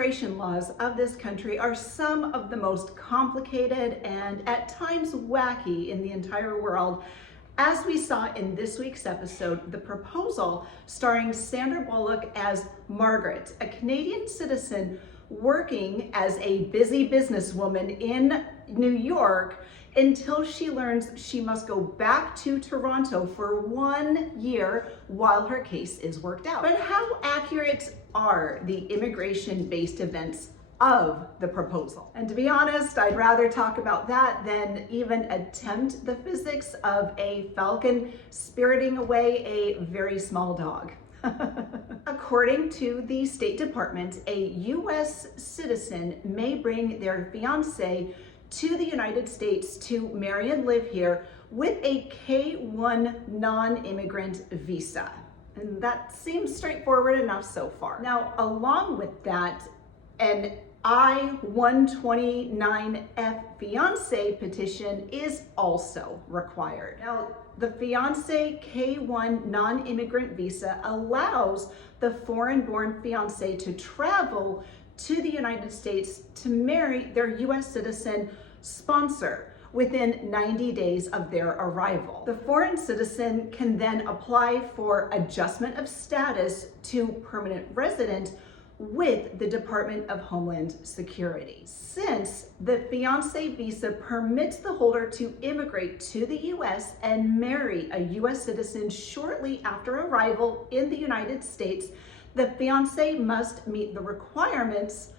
immigration laws of this country are some of the most complicated and at times wacky in the entire world, as we saw in this week's episode, The Proposal, starring Sandra Bullock as Margaret, a Canadian citizen working as a busy businesswoman in New York until she learns she must go back to Toronto for 1 year while her case is worked out. But how accurate are the immigration-based events of The Proposal? And to be honest, I'd rather talk about that than even attempt the physics of a falcon spiriting away a very small dog. According to the State Department, a U.S. citizen may bring their fiancé to the United States to marry and live here with a K-1 non-immigrant visa. And that seems straightforward enough so far. Now, along with that, an I-129F fiancé petition is also required. Now, the fiancé K-1 non-immigrant visa allows the foreign-born fiancé to travel to the United States to marry their U.S. citizen sponsor within 90 days of their arrival. The foreign citizen can then apply for adjustment of status to permanent resident with the Department of Homeland Security. Since the fiancé visa permits the holder to immigrate to the U.S. and marry a U.S. citizen shortly after arrival in the United States, the fiancé must meet the requirements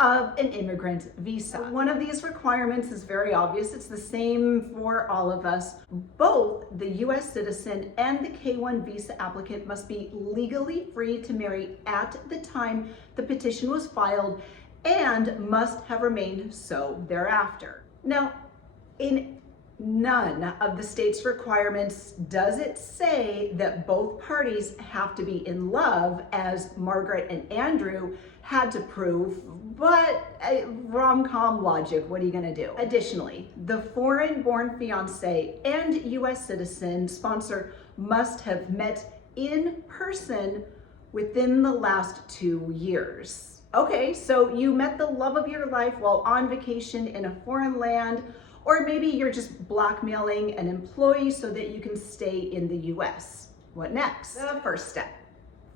of an immigrant visa. One of these requirements is very obvious. It's the same for all of us. Both the U.S. citizen and the K-1 visa applicant must be legally free to marry at the time the petition was filed and must have remained so thereafter. Now, in none of the state's requirements does it say that both parties have to be in love, as Margaret and Andrew had to prove, but rom-com logic, what are you gonna do? Additionally, the foreign-born fiancé and U.S. citizen sponsor must have met in person within the last 2 years. Okay, so you met the love of your life while on vacation in a foreign land, or maybe you're just blackmailing an employee so that you can stay in the US. What next? The first step,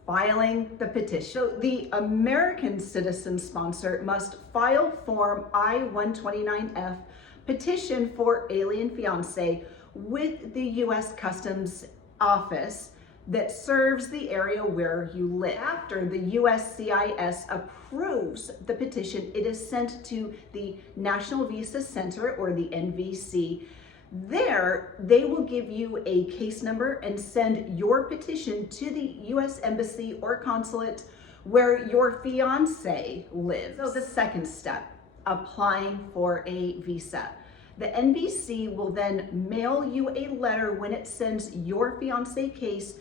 filing the petition. So the American citizen sponsor must file Form I-129F petition for alien fiancé with the US Customs Office that serves the area where you live. After the USCIS approves the petition, it is sent to the National Visa Center, or the NVC. There, they will give you a case number and send your petition to the US Embassy or consulate where your fiancé lives. So the second step, applying for a visa. The NVC will then mail you a letter when it sends your fiancé case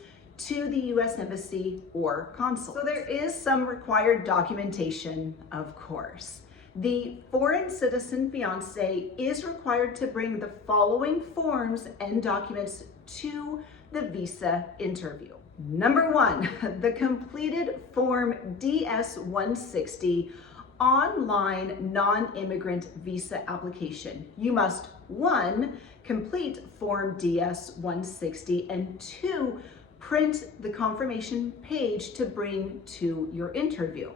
to the US Embassy or consulate. So there is some required documentation, of course. The foreign citizen fiancé is required to bring the following forms and documents to the visa interview. Number 1, the completed Form DS-160 online non-immigrant visa application. You must 1, complete Form DS-160, and 2, print the confirmation page to bring to your interview.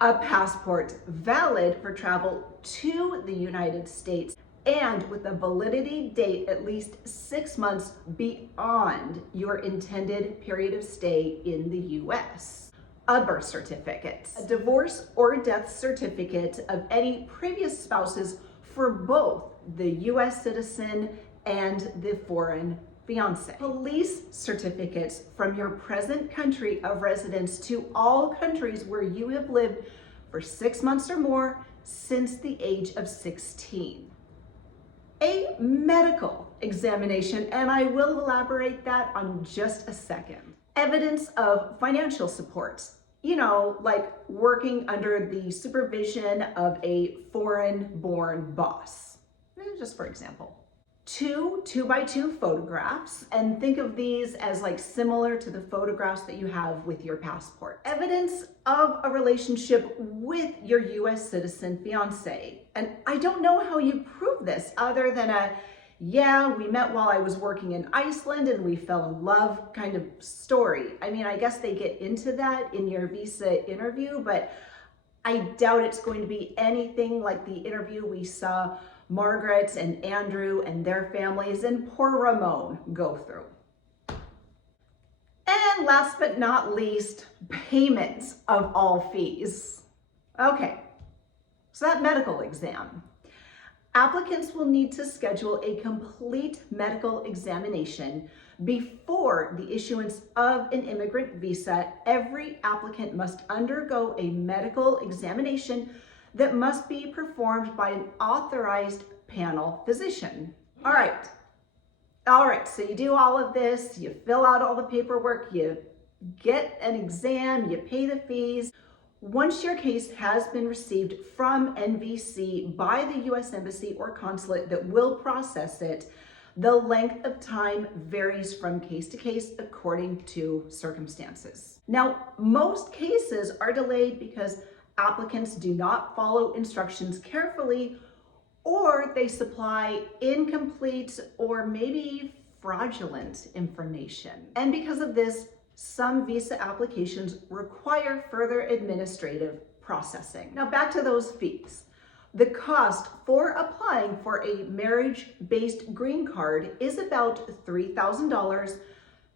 A passport valid for travel to the United States and with a validity date at least 6 months beyond your intended period of stay in the US. A birth certificate, a divorce or death certificate of any previous spouses for both the US citizen and the foreign fiancé. Police certificates from your present country of residence to all countries where you have lived for 6 months or more since the age of 16. A medical examination, and I will elaborate that on just a second. Evidence of financial support, you know, like working under the supervision of a foreign-born boss, just for example. 2 2x2 photographs, and think of these as like similar to the photographs that you have with your passport. Evidence of a relationship with your US citizen fiance. And I don't know how you prove this other than yeah, we met while I was working in Iceland and we fell in love kind of story. I mean, I guess they get into that in your visa interview, but I doubt it's going to be anything like the interview we saw Margaret and Andrew and their families and poor Ramon go through. And last but not least, payments of all fees. Okay, so that medical exam. Applicants will need to schedule a complete medical examination before the issuance of an immigrant visa. Every applicant must undergo a medical examination that must be performed by an authorized panel physician. All right, so you do all of this, you fill out all the paperwork, you get an exam, you pay the fees. Once your case has been received from NVC by the US Embassy or consulate that will process it, the length of time varies from case to case according to circumstances. Now, most cases are delayed because applicants do not follow instructions carefully, or they supply incomplete or maybe fraudulent information. And because of this, some visa applications require further administrative processing. Now back to those fees. The cost for applying for a marriage-based green card is about $3,000,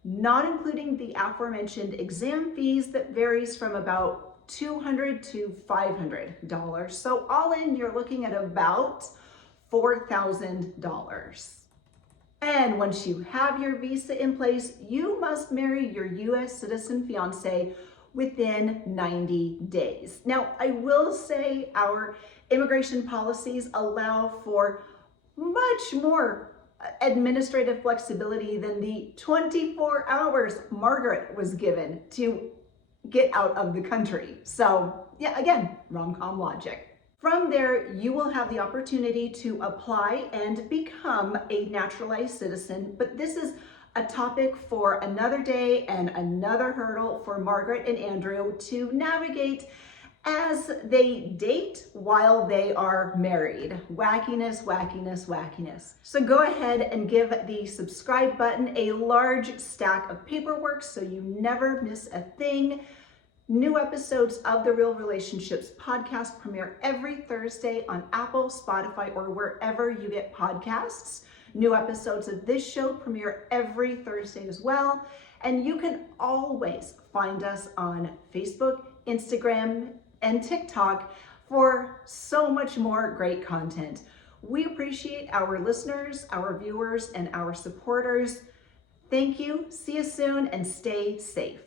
not including the aforementioned exam fees that varies from about $200 to $500. So all in, you're looking at about $4,000. And once you have your visa in place, you must marry your US citizen fiance within 90 days. Now, I will say our immigration policies allow for much more administrative flexibility than the 24 hours Margaret was given to get out of the country. So yeah, again, rom-com logic. From there, you will have the opportunity to apply and become a naturalized citizen, but this is a topic for another day and another hurdle for Margaret and Andrew to navigate as they date while they are married. Wackiness, wackiness, wackiness. So go ahead and give the subscribe button a large stack of paperwork so you never miss a thing. New episodes of the Real Relationships podcast premiere every Thursday on Apple, Spotify, or wherever you get podcasts. New episodes of this show premiere every Thursday as well. And you can always find us on Facebook, Instagram, and TikTok for so much more great content. We appreciate our listeners, our viewers, and our supporters. Thank you, see you soon, and stay safe.